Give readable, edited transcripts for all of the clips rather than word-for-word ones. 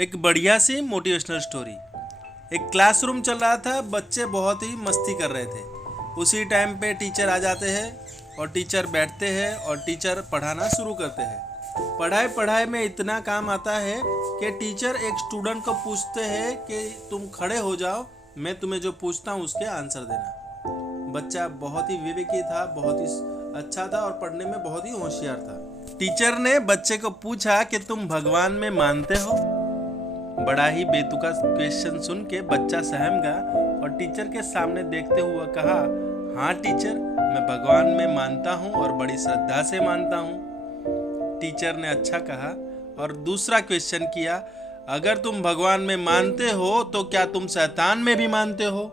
एक बढ़िया सी motivational story. एक क्लासरूम चल रहा था, बच्चे बहुत ही मस्ती कर रहे थे। उसी टाइम पे टीचर आ जाते हैं और टीचर बैठते हैं और टीचर पढ़ाना शुरू करते हैं। पढ़ाई में इतना काम आता है कि टीचर एक स्टूडेंट को पूछते हैं कि तुम खड़े हो जाओ, मैं तुम्हें जो पूछता हूँ उसके आंसर देना। बच्चा बहुत ही विवेकी था, बहुत ही अच्छा था और पढ़ने में बहुत ही होशियार था। टीचर ने बच्चे को पूछा कि तुम भगवान में मानते हो। बड़ा ही बेतुका क्वेश्चन सुन के बच्चा सहम गया और टीचर के सामने देखते हुए कहा, हाँ टीचर, मैं भगवान में मानता हूँ और बड़ी श्रद्धा से मानता हूँ। टीचर ने अच्छा कहा और दूसरा क्वेश्चन किया, अगर तुम भगवान में मानते हो तो क्या तुम शैतान में भी मानते हो?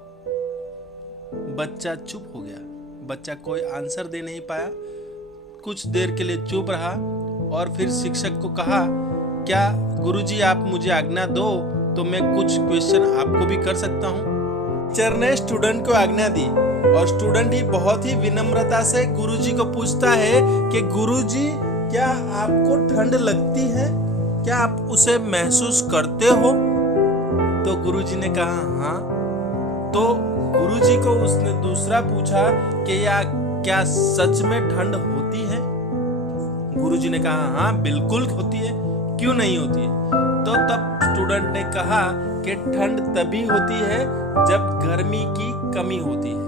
बच्चा चुप हो गया। बच्चा कोई आंसर दे नहीं पाया। कुछ देर के लिए चुप रहा और फिर शिक्षक को कहा, क्या गुरुजी आप मुझे आज्ञा दो तो मैं कुछ क्वेश्चन आपको भी कर सकता हूँ। टीचर ने स्टूडेंट को आज्ञा दी और स्टूडेंट ही बहुत ही विनम्रता से गुरुजी को पूछता है कि गुरुजी क्या आपको ठंड लगती है? क्या आप उसे महसूस करते हो? तो गुरुजी ने कहा हाँ। तो गुरुजी को उसने दूसरा पूछा कि या क्या सच में ठंड होती है? गुरुजी ने कहा हाँ बिल्कुल होती है, क्यों नहीं होती है? तो तब स्टूडेंट ने कहा कि ठंड तभी होती है जब गर्मी की कमी होती है।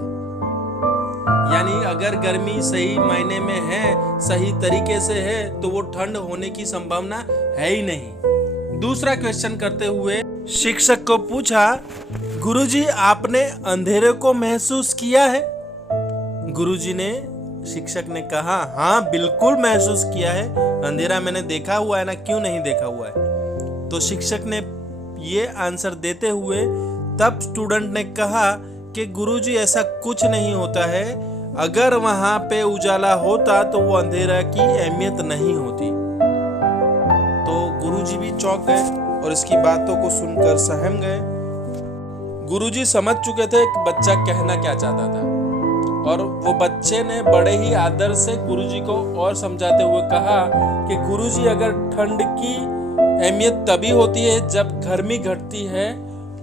यानी अगर गर्मी सही मायने में है, सही तरीके से है, तो वो ठंड होने की संभावना है ही नहीं। दूसरा क्वेश्चन करते हुए शिक्षक को पूछा, गुरुजी आपने अंधेरे को महसूस किया है? गुरुजी ने शिक्षक ने कहा हाँ बिल्कुल महसूस किया है, अंधेरा मैंने देखा हुआ है ना, क्यों नहीं देखा हुआ है? तो शिक्षक ने ये आंसर देते हुए तब स्टूडेंट ने कहा कि गुरुजी ऐसा कुछ नहीं होता है, अगर वहां पे उजाला होता तो वो अंधेरा की अहमियत नहीं होती। तो गुरुजी भी चौंक गए और इसकी बातों को सुनकर सहम गए। गुरुजी समझ चुके थे कि बच्चा कहना क्या चाहता था और वो बच्चे ने बड़े ही आदर से गुरुजी को और समझाते हुए कहा कि गुरुजी अगर ठंड की अहमियत तभी होती है जब गर्मी घटती है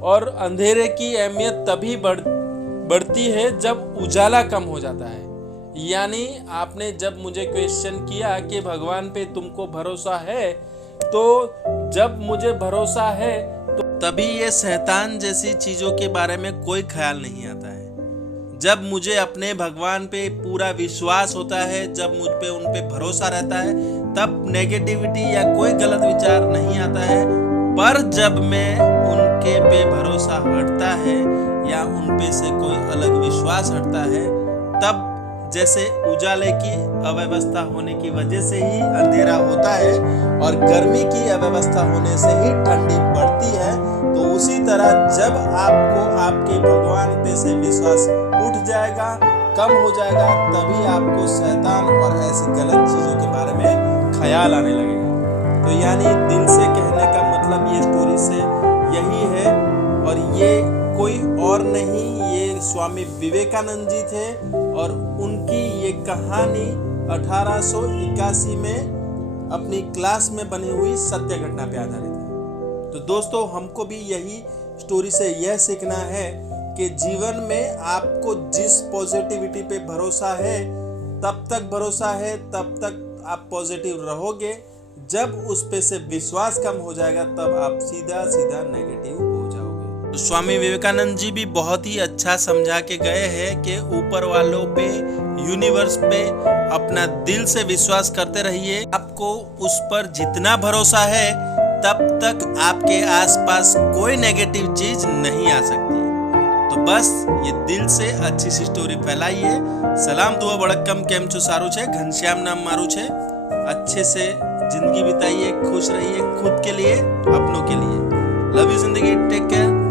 और अंधेरे की अहमियत तभी बढ़ती है जब उजाला कम हो जाता है। यानी आपने जब मुझे क्वेश्चन किया कि भगवान पे तुमको भरोसा है, तो जब मुझे भरोसा है तो तभी ये शैतान जैसी चीजों के बारे में कोई ख्याल नहीं आता है। जब मुझे अपने भगवान पे पूरा विश्वास होता है, जब मुझ पे उन पे भरोसा रहता है, तब नेगेटिविटी या कोई गलत विचार नहीं आता है। पर जब मैं उनके पे भरोसा हटता है या उन पे से कोई अलग विश्वास हटता है, तब जैसे उजाले की अव्यवस्था होने की वजह से ही अंधेरा होता है और गर्मी की अव्यवस्था होने से ही ठंडी बढ़ती है, तो उसी तरह जब आपको आपके भगवान पे से विश्वास उठ जाएगा, कम हो जाएगा, तभी आपको शैतान और ऐसी गलत चीजों के बारे में ख्याल आने लगेगा। तो यानी दिल से कहने का मतलब ये स्टोरी से यही है और ये कोई और नहीं, ये स्वामी विवेकानंद जी थे और उनकी ये कहानी 1881 में अपनी क्लास में बनी हुई सत्य घटना पे आधारित है। तो दोस्तों, हमको भी यही स्टोरी से यह सीखना है कि जीवन में आपको जिस पॉजिटिविटी पे भरोसा है, तब तक भरोसा है, तब तक आप पॉजिटिव रहोगे। जब उस पे से विश्वास कम हो जाएगा, तब आप सीधा सीधा नेगेटिव हो जाओगे। तो स्वामी विवेकानंद जी भी बहुत ही अच्छा समझा के गए हैं कि ऊपर वालों पे, यूनिवर्स पे अपना दिल से विश्वास करते रहिए। आपको उस पर जितना भरोसा है, तब तक आपके आसपास कोई नेगेटिव चीज नहीं आ सकती। तो बस ये दिल से अच्छी सी स्टोरी फैलाइए। सलाम दुआ बड़कम केम छो सारू छे, घनश्याम नाम मारू छे। अच्छे से जिंदगी बिताइए, खुश रहिए, खुद के लिए, अपनों के लिए। लव यू जिंदगी, टेक केयर।